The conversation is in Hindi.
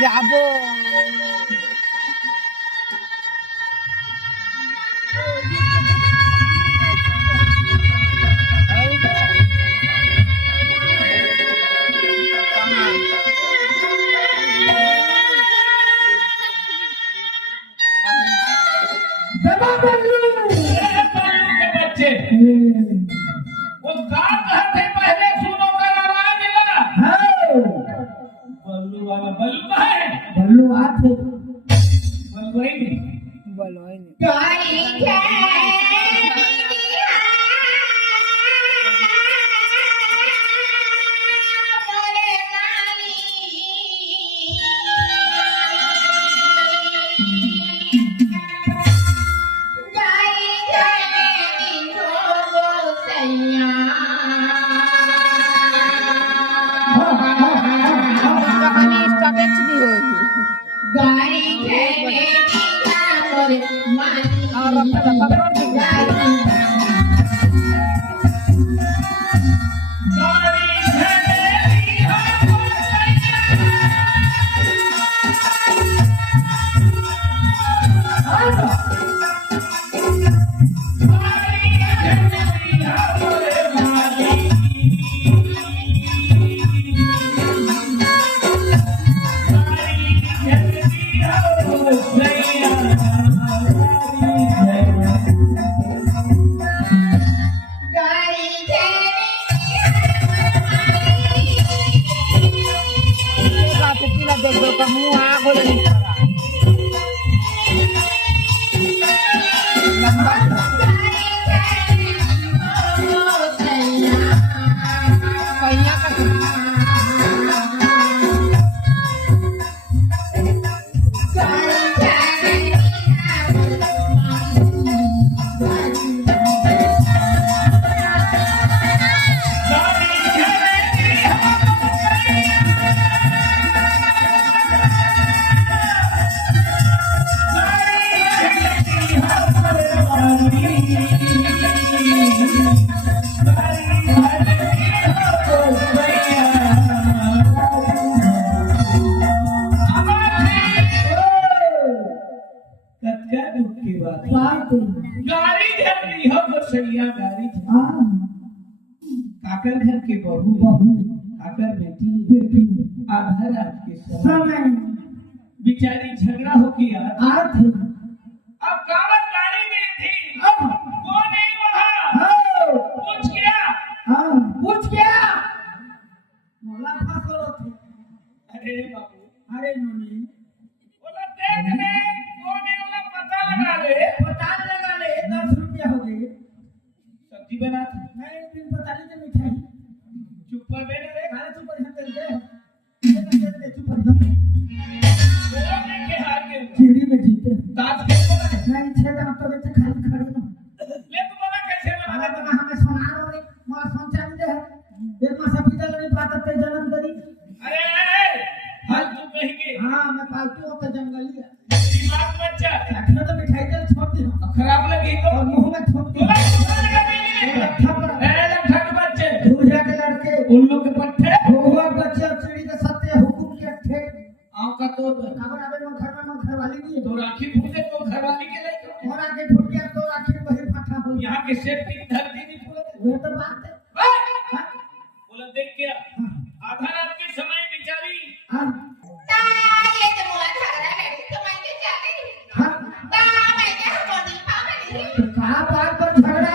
যাবো। बच्चे वो गा कहा थे पहले सुनो कर आवाज लगा बल्लू वाला बल्लू कहा है बल्लू आते बल्लू ही नहीं বলো হয়নি। যখন স্টপেজ भी होगी और अपना पकड़ भी देखो का मुंह आग हो रही लंबा पहिया का गाड़ी घर ली हो बसैया गाड़ी काकर घर के बहू काकर बेटी आधा रात के समय बिचारी झगड़ा हो गया अब कावर गाड़ी में थी वो नहीं वहाँ पूछ गया मोला फासलो थे अरे बाबू अरे नोनी बोला देख ले कौन है वाला पता लगा ले 10 रुपया हो गए सब्जी बना थी मैं एक दिन बता ली मिठाई चुप पर बैठे रे खाना चुप पर हम चल गए चुप पर हम बोलने के हाथ के चिड़ी में जीते ताज के बोला नहीं छे हम तो बेटे खाली खड़े ना ले तू बोला कैसे बना हमें तो हमें सुना रे मां सोचा दे एक मास हॉस्पिटल में बात करते जन्म करी अरे हाल तू कहेंगे हां मैं पालतू होता जंगली दिमाग मत जा अखना तो मिठाई दे छोड़ दी खराब लगी तो और मुंह में थूक दी लठक बच्चे दूरिया के लड़के उल्लू के पट्टे हुआ बच्चे और चिड़ी के सत्य हुकुम के ठे आँव का तो अगर अबे मैं घर वाली नहीं तो राखी फूटे तो घरवाली के लिए और आगे फूट गया तो आखिर बहिर फटा हो यहाँ के सेफ्टी की धरती नहीं फूले वो तो बात है बोला देख क्या आधा रात के समय बिचारी हां कहा बात पर झगड़ा